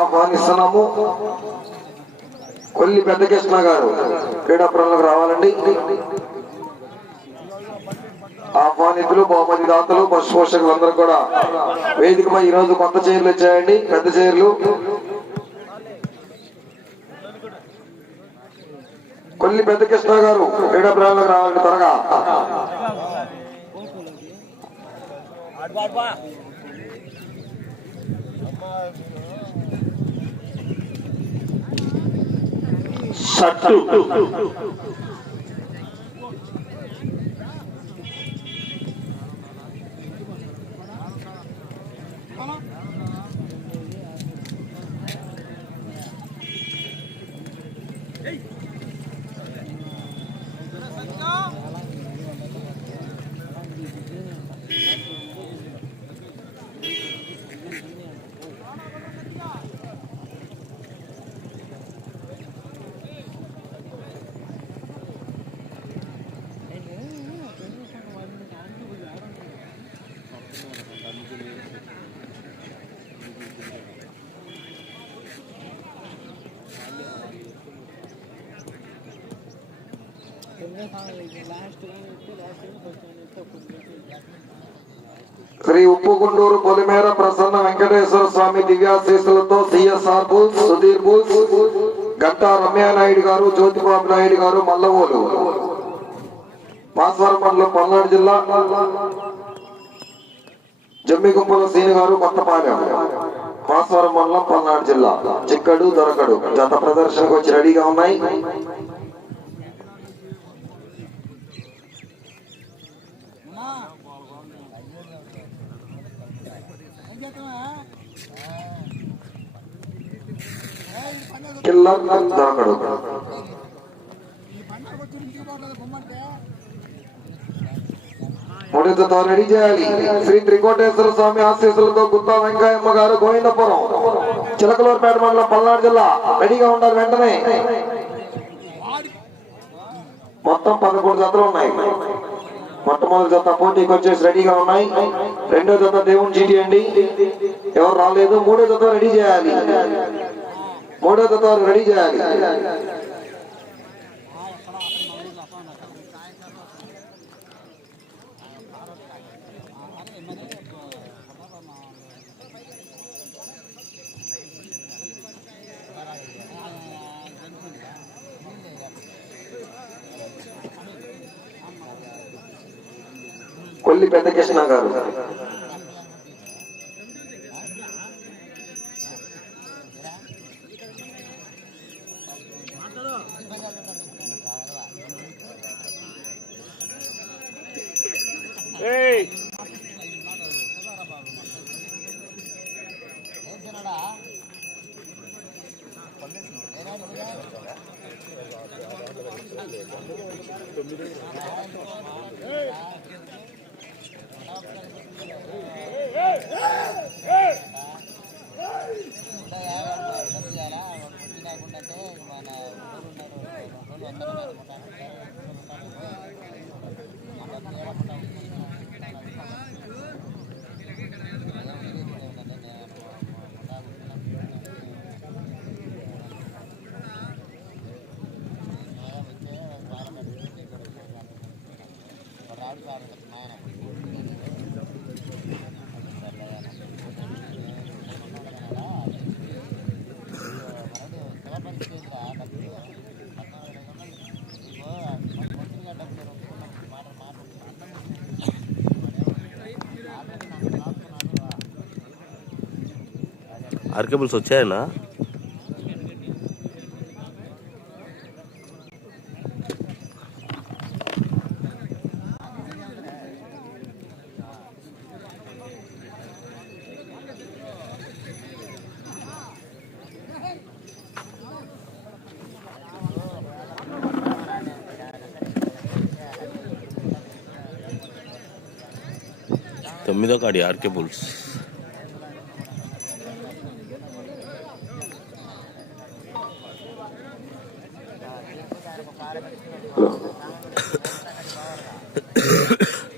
ఆహ్వానిస్తున్నాము. కొల్లి పెద్దకృష్ణ గారు క్రీడాపురంలోకి రావాలండి. ఆహ్వానితులు బహుమతి దాతలు పశు పోషకులు అందరూ కూడా వేదికపై ఈ రోజు కొత్త చైర్లు వచ్చాయండి పెద్ద చైర్లు. కొల్లి పెద్దకృష్ణ గారు క్రీడాపురంలోకి రావాలండి త్వరగా. షట్టు శ్రీ ఉప్పుగుండూరు పొలిమేర Prasanna Venkateswara Swamy దివ్యాశీస్సులతో CSR booth Sudheer booth Ganta Ramyanaidu గారు జ్యోతిబాబు నాయుడు గారు మల్లవోలు. మాస్వరం మండలం పల్నాడు జిల్లా జమ్మిగుంపల సీని గారు కొత్తపాలెం. మాస్వరం మండలం పల్నాడు జిల్లా. చిక్కడు దొరకడు. జత ప్రదర్శనకు వచ్చి రెడీగా ఉన్నాయి. కిల్లర్ దొరకడు రెడీ చేయాలి? శ్రీ త్రికోటేశ్వర స్వామి ఆశీస్సులతో గుత్తా వెంకయ్యమ్మ గారు గోవిందపురం చిలకలూరుపేట మండలం పల్నాడు జిల్లా రెడీగా ఉండాలి వెంటనే. మొత్తం పదకొండు జతలు ఉన్నాయి. మొట్టమొదటి జత పోటీకి వచ్చేసి రెడీగా ఉన్నాయి. రెండో జత దేవుని చీటి అండి. ఎవరు రాలేదు? మూడో జత రెడీ చేయాలి. మూడో జత రెడీ చేయాలి కొల్లి పెద్దకృష్ణ గారు తొమ్మిది ఆర్కేబుల్స్ వచ్చాయనా తొమ్మిదో కాడి ఆర్కే బుల్స్ కొల్లి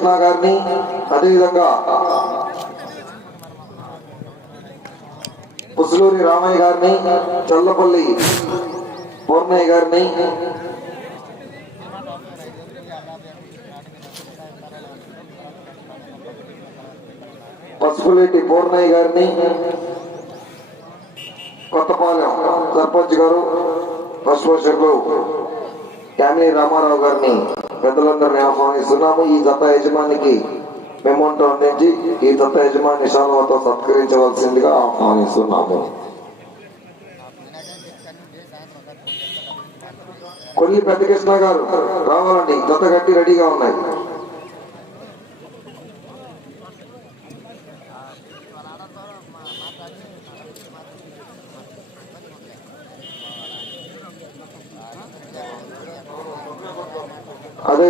పెద్దకృష్ణ గారిని అదేవిధంగా పుసులూరి రామయ్య గారిని చల్లపల్లి పూర్ణయ్య గారిని పసుపులేటి పూర్ణయ్య గారిని కొత్తపాలెం సర్పంచ్ గారు పశుపోషకులు యామిని రామారావు గారిని పెద్దలందరినీ ఆహ్వానిస్తున్నాము ఈ దత్త యజమానికి మెమోంటో అందించి ఈ దత్త యజమాని శాలతో సత్కరించవలసిందిగా ఆహ్వానిస్తున్నాము. కొల్లి పెద్దకృష్ణ గారు రావాలండి. దత్త గట్టి రెడీగా ఉన్నాయి.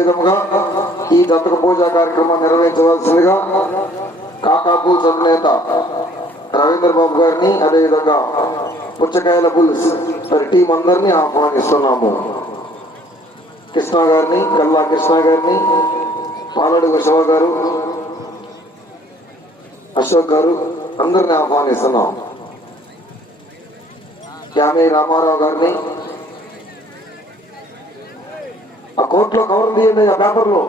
విధముగా ఈ దత్తక పూజ కార్యక్రమం నిర్వహించవలసిందిగా కాకాపూల్ అధినేత రవీంద్ర బాబు గారిని అదేవిధంగా పుచ్చకాయల బుల్స్ మరి టీం అందరినీ ఆహ్వానిస్తున్నాము. కృష్ణ గారిని కల్లా కృష్ణ గారిని పాలడు విశ్వ గారు అశోక్ గారు అందరిని ఆహ్వానిస్తున్నాం. యామి రామారావు గారిని ఆ కోర్టులో కవర్ తీయండి ఆ పేపర్లో.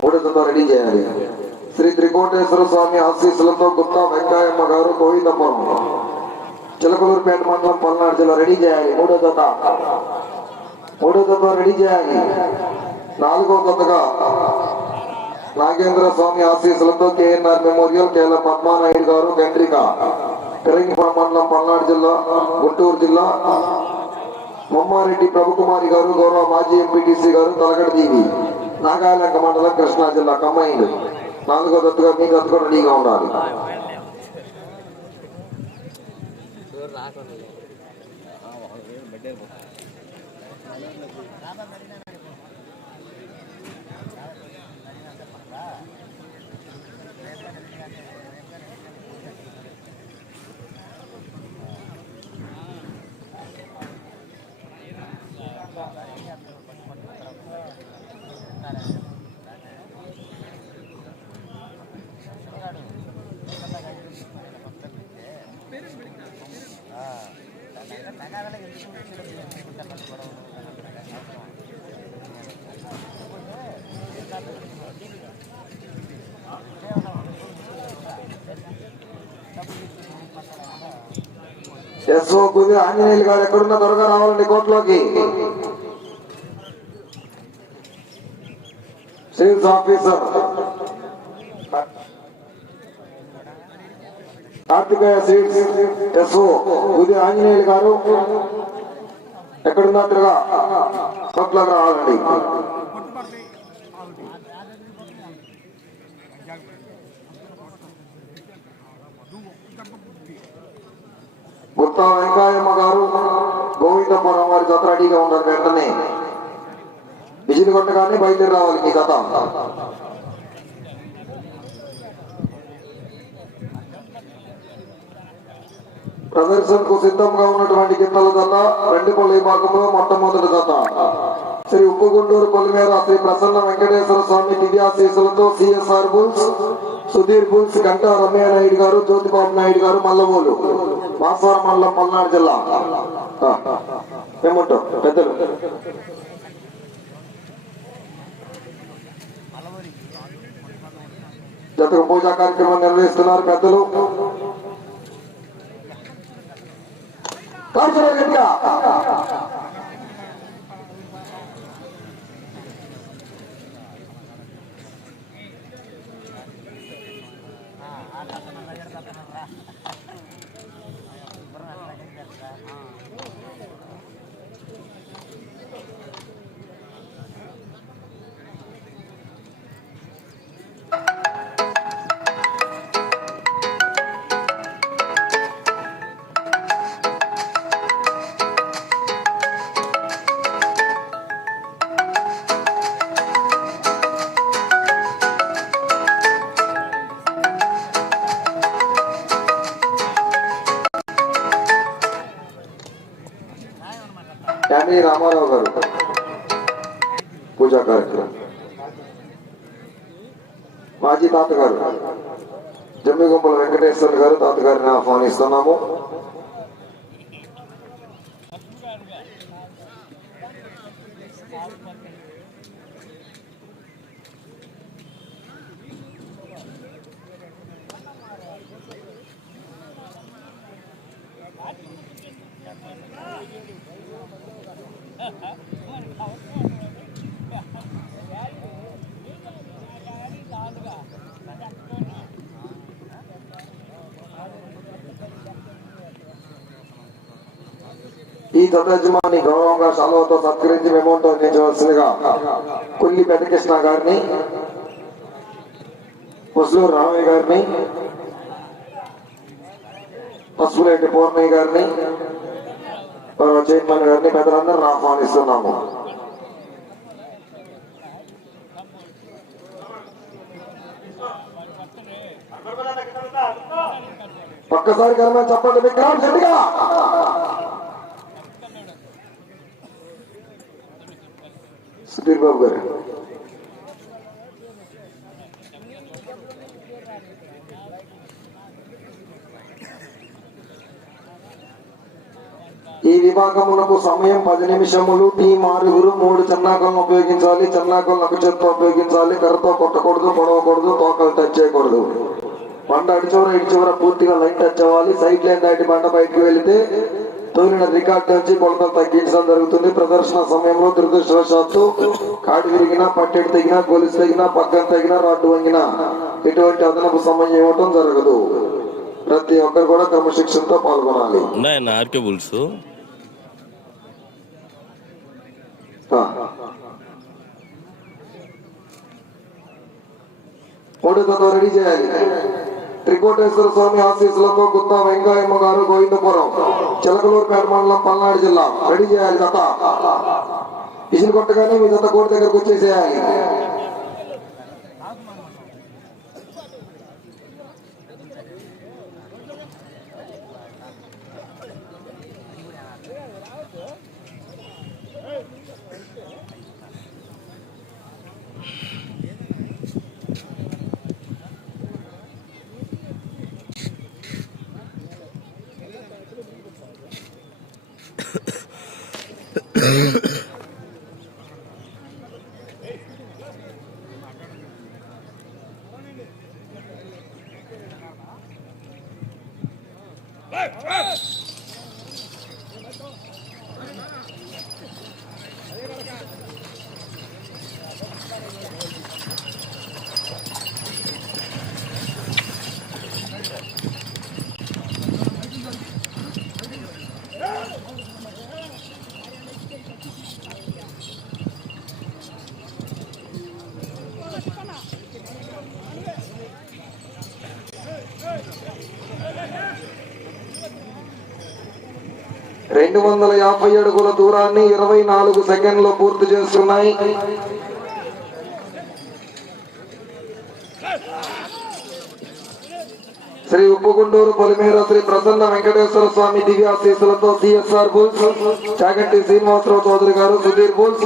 మూడోతో రెడీ చేయాలి. శ్రీ త్రికోటేశ్వర స్వామి ఆశీస్సులతో గుత్తా వెంకయ్యమ్మ గారు గోవిందపురం చిలకలూరుపేట మండలం పల్నాడు జిల్లా రెడీ చేయాలి. మూడో జత. మూడో దొంగ రెడీ చేయాలి. నాలుగో దొంగగా నాగేంద్ర స్వామి ఆశీస్సులతో కేఎన్ఆర్ మెమోరియల్ కేల పద్మానాయుడు గారు గండ్రిక పెరంగిపురం మండలం పల్నాడు జిల్లా గుంటూరు జిల్లా మొమ్మారెడ్డి ప్రభుకుమారి గారు గౌరవ మాజీ ఎంపీటీసీ గారు తలగడదీవి నాగాలంక మండలం కృష్ణా జిల్లా కమ్మాయిలు నాలుగో దత్తుగా మీ దత్తు రెడీగా ఉండాలి. ভালো লাগে রাবা ఎస్ఓ కుది ఆంజనేయులు గారు ఎక్కడున్నా త్వరగా రావాలండి కోర్టులోకి. Sales officer Karthikeya seats SO కుది ఆంజనేయులు గారు ఎక్కడున్నట్టుగా కోర్టులోకి రావాలండి. గుత్తా వెంకాయమ్మ గారు గోవిందపురం వారి జత రెడీగా ఉన్నారు వెంటనే. విజిల్ కొట్టగానే బయలుదేరి రావాలి మీ జత ప్రదర్శనకు సిద్ధంగా ఉన్నటువంటి గిన్నెల జత రెండుపల్లి భాగంలో మొట్టమొదటి జత. Shri Uppugunturu Polimera Shri Prasanna Venkateswara Swamy దివ్యాశీసులతో CSR bulls Sudheer bulls Ganta Ramya Naidu గారు జ్యోతిబాబు నాయుడు గారు మల్లమూలు మాస్వారం మండలం పల్నాడు జిల్లా. ఆ, ఏమంటావు? పెద్దలు. జతకు పూజా కార్యక్రమం నిర్వహిస్తున్నారు పెద్దలు. కాల్చరా గట్టిగా. డి రామారావు గారు పూజా కార్యక్రమం మాజీ తాతగారు జమ్మిగుంపల వెంకటేశ్వర గారు తాతగారిని ఆహ్వానిస్తున్నాము ఈ తదజమాని గౌరవంగా సెలవుతో సత్కరించి మెమోంటో అందించవలసిందిగా కొల్లి పెద్దకృష్ణ గారిని ముస్లూరు రామయ్య గారిని పసుపులేటి పూర్ణయ్య గారిని గౌరవ చైర్మన్ గారిని పెద్దలందరూ ఆహ్వానిస్తున్నాము. ఒక్కసారి కర్మ చెప్పండి విక్రమ్ శెట్టిగా సుధీర్ బాబు గారు. ఈ విభాగమునకు సమయం పది నిమిషములు. టీం ఆరుగురు మూడు చెన్నాకలను ఉపయోగించాలి. చెన్నాకలను ఒక ఉపయోగించాలి. కర్రతో కొట్టకూడదు పొడవకూడదు తోకలు టచ్ చేయకూడదు. బండ అడి చివర చివర పూర్తిగా లైన్ టచ్ అవ్వాలి. సైడ్ లైన్ దాటి బండ బయటకు వెళితే తోలిన రికార్డ్ నుంచి కొలతలు తగ్గించడం జరుగుతుంది. ప్రదర్శన సమయంలో దురదృష్టవశాత్తు కాడి విరిగినా పట్టెడు తగినా గొలుసు తగినా పక్కన తగినా రాడ్డు వంగినా ఎటువంటి అదనపు సమయం ఇవ్వటం జరగదు. ప్రతి ఒక్కరు కూడా క్రమశిక్షణతో పాల్గొనాలి. మూడు తత్వం రెడీ చేయాలి. త్రికోటేశ్వర స్వామి ఆశీస్సులతో గుత్త వెంకయ్యమ్మ గారు గోవిందపురం చిలకలూరుపేట మండలం పల్నాడు జిల్లా రెడీ చేయాలి జత ఇసులు కొట్టగానే మీ జత కోటి దగ్గరకు వచ్చేసేయాలి. రెండు వందల యాభై అడుగుల దూరాన్ని ఇరవై నాలుగు సెకండ్లు పూర్తి చేస్తున్నాయి. శ్రీ ఉప్పుగుండూరు పొలిమేర శ్రీ ప్రసన్న వెంకటేశ్వర స్వామి దివ్యాశీసులతో సిఎస్ఆర్ బుల్స్ చాగంటి శ్రీనివాసరావు చౌదరి గారు సుధీర్ బుల్స్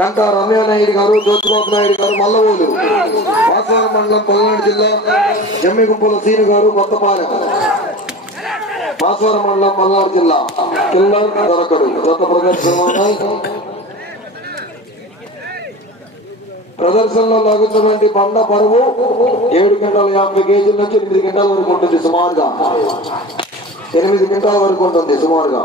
గంటా రమ్య నాయుడు గారు జ్యోతిబాబు నాయుడు గారు మల్లవోలు వాసవరం మండలం పల్నాడు జిల్లా జమ్మిగుంపుల సీను గారు కొత్తపాలెం. బాస్వరం మండలం మల్నాడు జిల్లా కిల్లర్ దొరకడు. గత ప్రదర్శనలో ప్రదర్శనలో లభించినటువంటి బండ పరువు ఏడు గంటల యాభై కేజీల నుంచి ఎనిమిది గంటల వరకు ఉంటుంది సుమారుగా. ఎనిమిది గంటల వరకు ఉంటుంది సుమారుగా.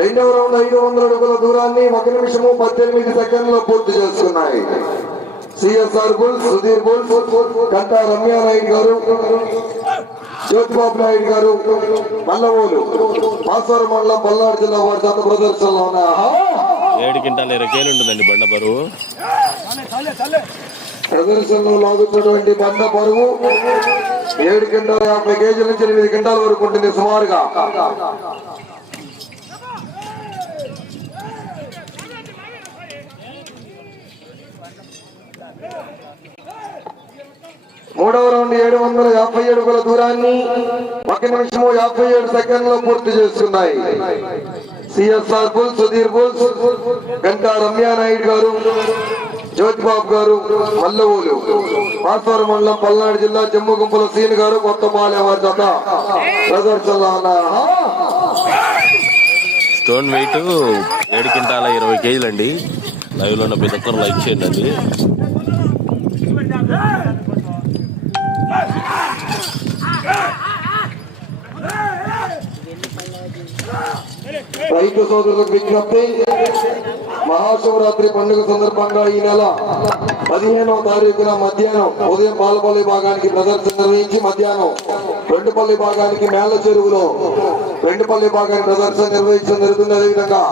రెండవ రౌండ్ ఐదు వందల అడుగుల దూరాన్ని ఒక నిమిషము పద్దెనిమిది సెకండ్లో పూర్తి చేసుకున్నాయి. CSR bull Sudheer bull Ganta Ramyanaidu గారు జ్యోతిబాబు నాయుడు గారు మల్లవోలు మాసవర మండలం పల్నాడు జిల్లా వారి జత ప్రదర్శనలో ఉన్నాయి! ఏడు క్వింటాలు ఇరవై కేలు ఉంటుందండి బండ బరువు ప్రదర్శనలో లాగుతున్నటువంటి బంద బరువు ఏడు గంటల యాభై కేజీల నుంచి ఎనిమిది గంటల వరకు ఉంటుంది సుమారుగా మూడవ రౌండ్ ఏడు వందల యాభై అడుగుల దూరాన్ని ఒక నిమిషము యాభై ఏడు సెకండ్లో పూర్తి చేస్తున్నాయి. CSR bull Sudheer bull Ganta Ramya Naidu గారు జ్యోతిబాబు గారు మల్లవూలు. మాస్వరం మండలం పల్నాడు జిల్లా జమ్ము గుంపుల సీన్ గారు కొత్త బాలేవారి వారి జత ప్రదర్శనలో స్టోన్ వెయిట్ ఏడు కింటాల ఇరవై కేజీలు అండి లైవ్లో ఉన్న ప్రతి ఒక్కరు లైక్ చేయండి రైతు సోదరులకు విజ్ఞప్తి. మహాశివరాత్రి పండుగ సందర్భంగా ఈ నెల పదిహేనవ తారీఖున మధ్యాహ్నం ఉదయం పాలపల్లి భాగానికి ప్రదర్శన నిర్వహించి మధ్యాహ్నం రెండుపల్లి భాగానికి మేళ్ళ చెరువులో రెండుపల్లి భాగానికి ప్రదర్శన నిర్వహించడం జరుగుతుంది. అదేవిధంగా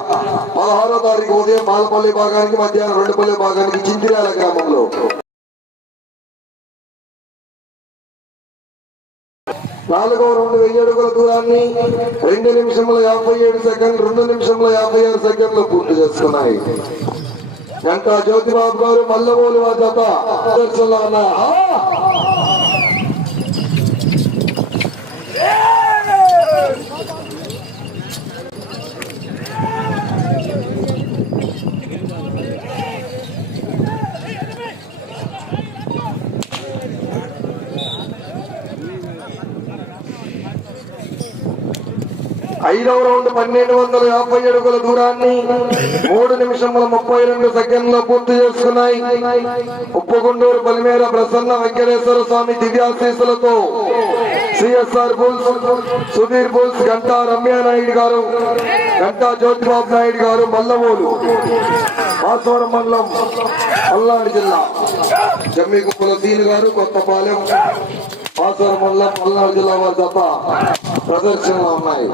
పదహారో తారీఖు ఉదయం పాలపల్లి భాగానికి మధ్యాహ్నం రెండుపల్లి భాగానికి చింతిరాల గ్రామంలో. నాలుగో రెండు వెయ్యి అడుగుల దూరాన్ని రెండు నిమిషముల యాభై ఏడు సెకండ్ రెండు నిమిషముల యాభై ఆరు సెకండ్లు పూర్తి చేసుకున్నాయి ఎంత జ్యోతిబాబు గారు మల్లవోలు వారి జత ప్రదర్శనలో ఉన్నారు. ఐదవ రౌండ్ పన్నెండు వందల యాభై అడుగుల దూరాన్ని మూడు నిమిషముల ముప్పై రెండు సెకండ్లో పూర్తి చేసుకున్నాయి Uppagunduru బలిమేర Prasanna Venkateswara Swamy దివ్యాశీసులతో CSR bulls Sudheer bulls Ganta Ramya Naidu గారు గంటా జ్యోతిబాబు నాయుడు గారు మల్లవోలు మాసవరం మండలం పల్నాడు జిల్లా. జమ్మిగుప్పల సీని గారు కొత్తపాలెం మాసవరం మండలం పల్నాడు జిల్లా వారి తప్ప ప్రదర్శనలో ఉన్నాయి.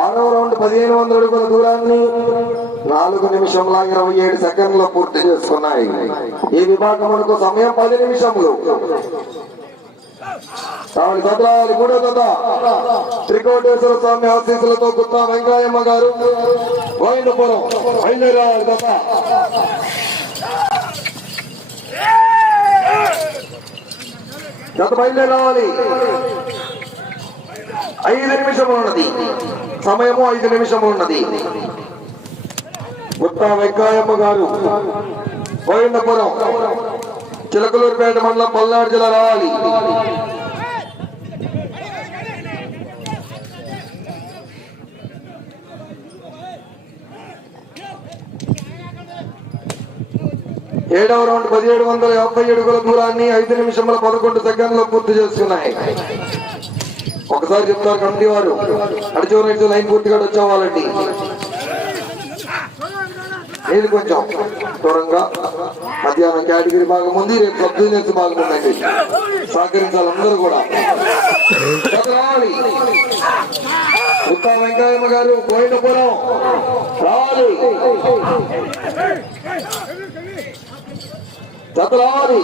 ఆరవ రౌండ్ పదిహేను వందల అడుగుల దూరాన్ని నాలుగు నిమిషముల ఇరవై ఏడు సెకండ్లు పూర్తి చేసుకున్నాయి. ఈ విభాగం సమయం పది నిమిషములు. కావలి భద్రావళి మూడో దత త్రికోటేశ్వర స్వామి ఆశీస్సులతో గుత్త వెంకయ్యమ్మ గారు. గోవిందపురం బయలుదేరాలి దత జత బయలుదేరాలి. ఐదు నిమిషములు ఉన్నది. సమయము ఐదు నిమిషములు ఉన్నది. గుత్తా వెంకాయమ్మ గారు గోవిందపురం చిలకలూరుపేట మండలం పల్నాడు జిల్లా రావాలి. ఏడవ రౌండ్ పదిహేడు వందల యాభై అడుగుల దూరాన్ని ఐదు నిమిషముల పదకొండు సెకండ్లో పూర్తి చేసుకున్నాయి. ఒకసారి చెప్తారు కమిటీ వారు అడిచి లైన్ పూర్తిగా వచ్చేవాళ్ళండి లేదు కొంచెం దూరంగా మధ్యాహ్నం కేటగిరీ భాగం ఉంది రేపు సబ్ జూనియర్స్ భాగం ఉందండి. సహకరించాలి అందరూ కూడా. రావాలి ఉత్తా వెంకయ్యమ్మ గారు కోయినపురం రావాలి. జత రావాలి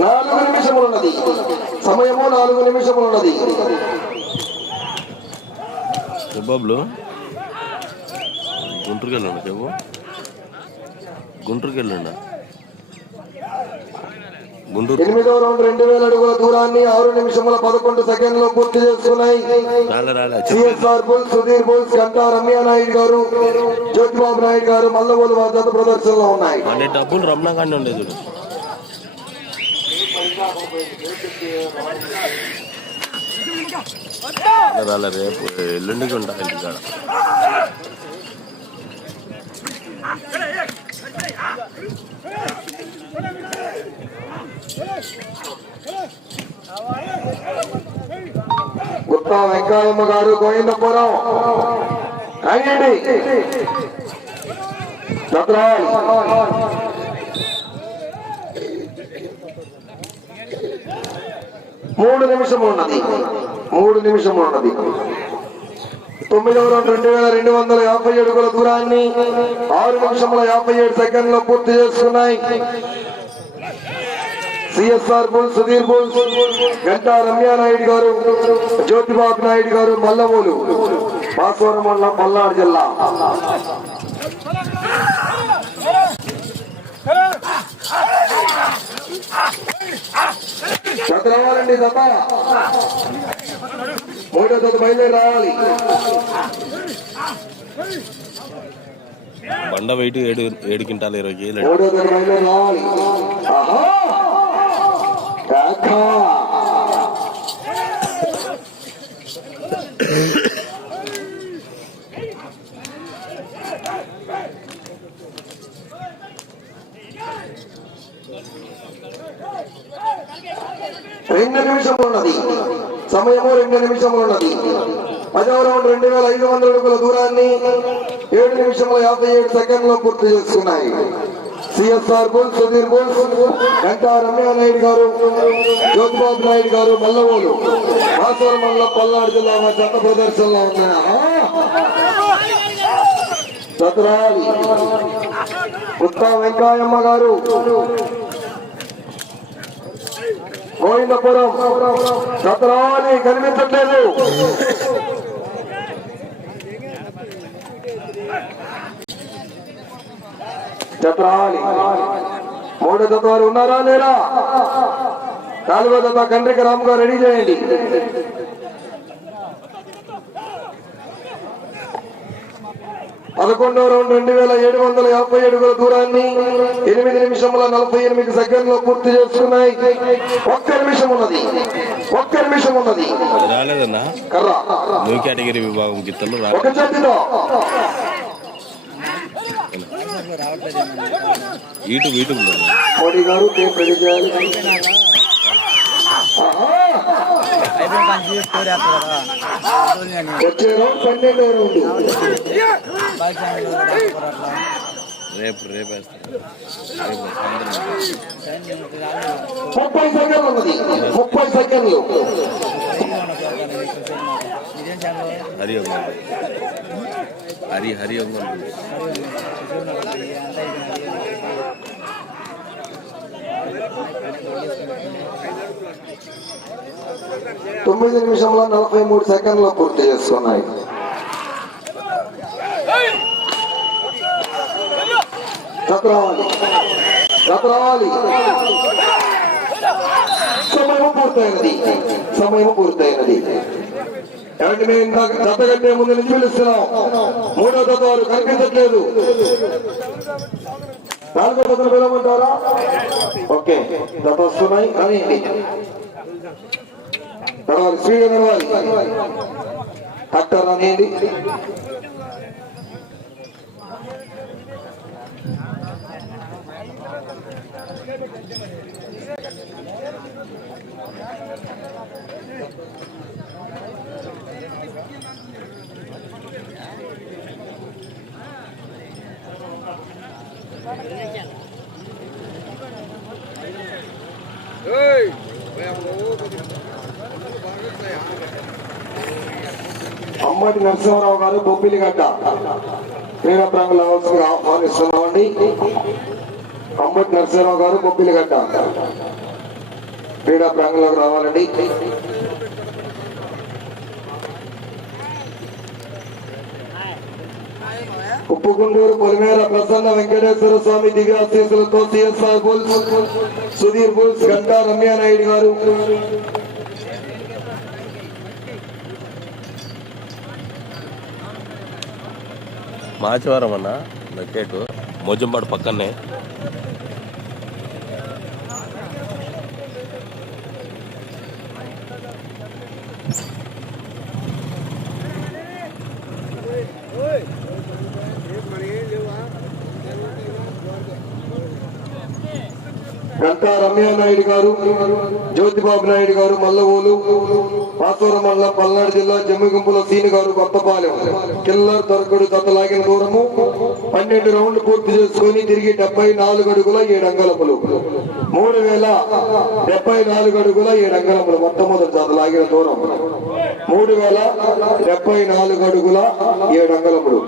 నాలుగు నిమిషములు ఉన్నది సమయము నాలుగు నిమిషములు ఉన్నది బాబులు గుంటూరుకి వెళ్ళండి చెప్పు. గుంటూరుకి వెళ్ళండి గుంటూరు. ఎనిమిదవ రౌండ్ రెండు వేల అడుగుల దూరాన్ని ఆరు నిమిషముల పదకొండు సెకండ్లు పూర్తి చెప్పు. సిఎస్ఆర్ బుల్ సుధీర్ గంటా రమ్యా నాయుడు గారు జ్యోతిబాబు నాయుడు గారు మల్లవోలు బాధ్యత ప్రదర్శనలో ఉన్నాయి. అనే డబ్బులు ఉండేది చూడు రాలే, రాలే రేపు ఎల్లుండికి ఉంటా ఇంటికాడ గుత్తా వెంకయ్యమ్మ గారు గోవిందపురం అయ్యండి భద్రావళి మూడు నిమిషములు ఉన్నది మూడు నిమిషం ఉన్నది తొమ్మిదవ రౌండ్ రెండు వేల రెండు వందల యాభై అడుగుల దూరాన్ని ఆరు నిమిషముల యాభై ఏడు సెకండ్లో పూర్తి చేసుకున్నాయి CSR bull Sudheer bull Ganta Ramya Naidu గారు జ్యోతిబాబు నాయుడు గారు మల్లమూలు పాస్వరం మండలం పల్నాడు జిల్లా. జత రావాలండి జత మూడో జత బయలుదేరి రావాలి. బండ వెయిట్ ఏడు ఏడు క్వింటాలు ఇరవై కేజీలు. మూడో బయలుదేరి రావాలి. ఆహా! నిమిషములు ఉన్నది సమయము రెండు నిమిషములు ఉన్నది పదవ రౌండ్ రెండు వేల ఐదు వందల అడుగుల దూరాన్ని ఏడు నిమిషముల యాభై ఏడు సెకండ్లో పూర్తి చేసుకున్నాయి. CSR bull Sudheer bull Ganta Ramyanaidu గారు జ్యోతిబాబు నాయుడు గారు మల్లవోలు మాసూరు మండలం పల్నాడు జిల్లా మా జత ప్రదర్శనలో ఉన్నాయా? చతురాలి ఉత్తా వెంకాయమ్మ గారు గోవిందపురం. చతురాలి కనిపించట్లేదు. చత్రాలి మూడో జత వారు ఉన్నారా లేరా? నాలుగో జత కండ్రిక రామ్ గారు రెడీ చేయండి. పదకొండవ రౌండ్ రెండు వేల ఏడు వందల యాభై అడుగుల దూరాన్ని ఎనిమిది నిమిషముల నలభై ఎనిమిది సెకండ్లో పూర్తి చేసుకున్నాయి. ఒక్క నిమిషం ఉన్నది. ఒక్క నిమిషం ఉన్నది. రాలేదన్నా? కర్ర. న్యూ కేటగిరీ విభాగం గిత్తలు రా ఒక చేతితో. ఈటు వీటు మోడీ గారు రెడీ చేయాలి. వచ్చే రౌండ్ పన్నెండవ రౌండ్. రేపు రేపు. ముప్పై సెకండ్లు ఉన్నది. ముప్పై సెకండ్లు. హరి ఒక హరి హరి ఒక తొమ్మిది నిమిషంలో నలభై మూడు సెకండ్లు పూర్తి చేసుకున్నాయి చక్రవాలి చక్రవాలి సమయం పూర్తయినది. సమయం పూర్తయినది. ఏమంటే మేము ఇందాక జత కట్టే ముందు నుంచి పిలుస్తున్నాం. మూడో జత వారు కనిపించట్లేదు. నాలుగో జతను పిలవమంటారా? ఓకే. జత వస్తున్నాయి. కానీ నడవాలి స్పీడ్ నడవాలి డాక్టర్ రానియండి అమ్మటి నరసింహారావు గారు బొబ్బిలిగడ్డ క్రీడా ప్రాంగంలో రావాల్సిందిగా ఆహ్వానిస్తున్నామండి. అమ్మటి నరసింహారావు గారు బొబ్బిలిగడ్డ క్రీడా ప్రాంగంలోకి రావాలండి. ఉప్పుగుండూరు పొలిమేర Prasanna Venkateswara Swamy దివ్యాశీసులతో CSR bulls Sudheer bulls Ganta Ramya Naidu గారు. మాచివారం అన్న లొకేటు మోజంపాడు పక్కనే గంటా రమ్యానాయుడు గారు జ్యోతిబాబు నాయుడు గారు మల్లవోలు పాతూరు మండలం పల్నాడు జిల్లా జమ్మిగుంపుల సీని గారు కొత్తపాలెం. కిల్లర్ దొరకడు దత్తలాగిన దూరము. పన్నెండు రౌండ్లు పూర్తి చేసుకొని తిరిగి డెబ్బై నాలుగు అడుగుల ఏడు అంగళములు మూడు వేల డెబ్బై నాలుగు అడుగుల ఏడు అంగళములు మొట్టమొదటి జాత లాగిన దూరం. మూడు వేల డెబ్బై నాలుగు అడుగుల ఏడు అంగళములు